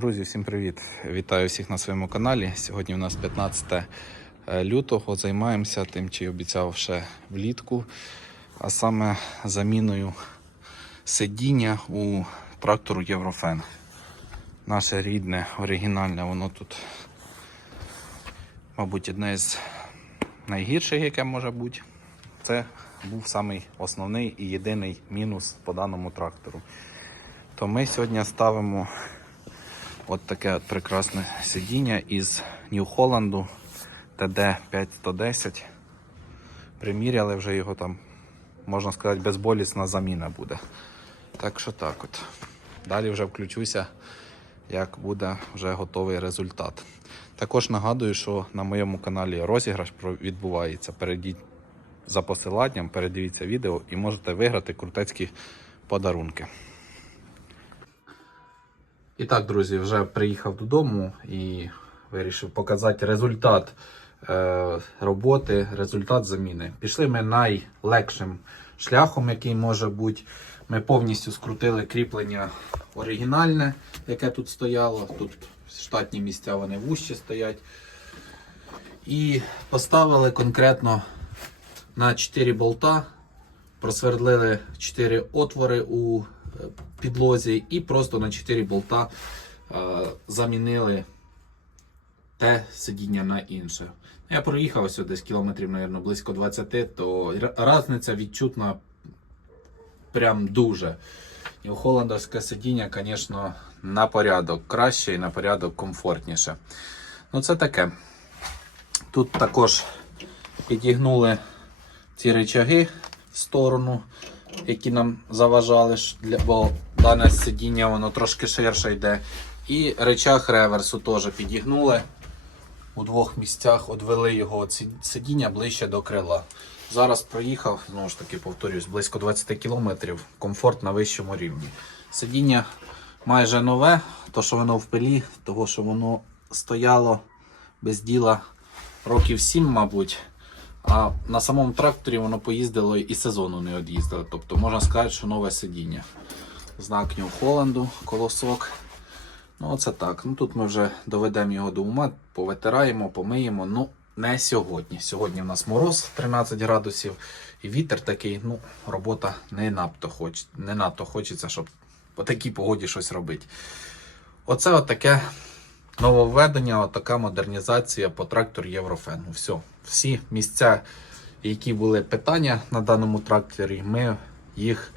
Друзі, всім привіт! Вітаю всіх на своєму каналі. Сьогодні у нас 15 лютого. Займаємося тим, чи обіцяв ще влітку, а саме заміною сидіння у трактору Єврофен. Наше рідне, оригінальне, воно тут, мабуть, одне з найгірших, яке може бути. Це був самий основний і єдиний мінус по даному трактору. То ми сьогодні ставимо от таке прекрасне сидіння із Нью-Холланду TD 5110. Приміряли вже його там, можна сказати, безболісна заміна буде. Так що так от. Далі вже включуся, як буде вже готовий результат. Також нагадую, що на моєму каналі розіграш відбувається. Перейдіть за посиланням, передивіться відео і можете виграти крутецькі подарунки. І так, друзі, вже приїхав додому і вирішив показати результат е, роботи, результат заміни. Пішли ми найлегшим шляхом, який може бути. Ми повністю скрутили кріплення оригінальне, яке тут стояло. Тут штатні місця вони вужче стоять. І поставили конкретно на 4 болта, просвердлили 4 отвори у підлозі і просто на 4 болта е, замінили те сидіння на інше. Я проїхав ось десь кілометрів, мабуть, близько 20, то різниця відчутна прям дуже. І у холландовське сидіння, звісно, на порядок краще і на порядок комфортніше. Ну, це таке. Тут також підігнули ці речаги в сторону, які нам заважали, бо дане сидіння воно трошки ширше йде. І речах реверсу теж підігнули. У двох місцях одвели його сидіння ближче до крила. Зараз проїхав, знову ж таки, повторюсь, близько 20 км, комфорт на вищому рівні. Сидіння майже нове, то що воно в пилі, того що воно стояло без діла років 7, мабуть. А на самому тракторі воно поїздило і сезону не од'їздило. Тобто можна сказати, що нове сидіння. Знак New Холланду, колосок. Ну, оце так. Ну тут ми вже доведемо його до ума, повитираємо, помиємо. Ну, не сьогодні. Сьогодні в нас мороз 13 градусів і вітер такий, ну, робота не надто, хоч, не надто хочеться, щоб по такій погоді щось робити. Оце от таке нововведення, така модернізація по трактору Єврофен. Ну, Все. Всі місця, які були питання на даному тракторі, ми їх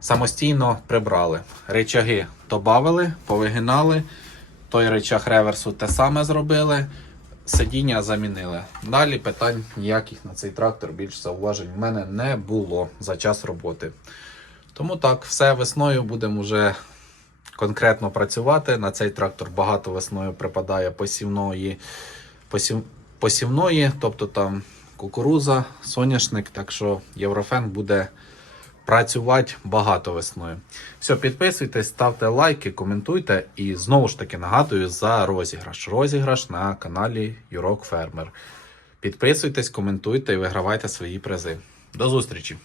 самостійно прибрали. Речаги додали, повигинали. Той речах реверсу те саме зробили. Сидіння замінили. Далі питань ніяких на цей трактор більш зауважень в мене не було за час роботи. Тому так, все весною будемо вже конкретно працювати. На цей трактор багато весною припадає посівної, посів, посівної, тобто там кукуруза, соняшник. Так що Єврофен буде працювати багато весною. Все, підписуйтесь, ставте лайки, коментуйте і знову ж таки нагадую за розіграш. Розіграш на каналі Юрок Фермер. Підписуйтесь, коментуйте і вигравайте свої призи. До зустрічі!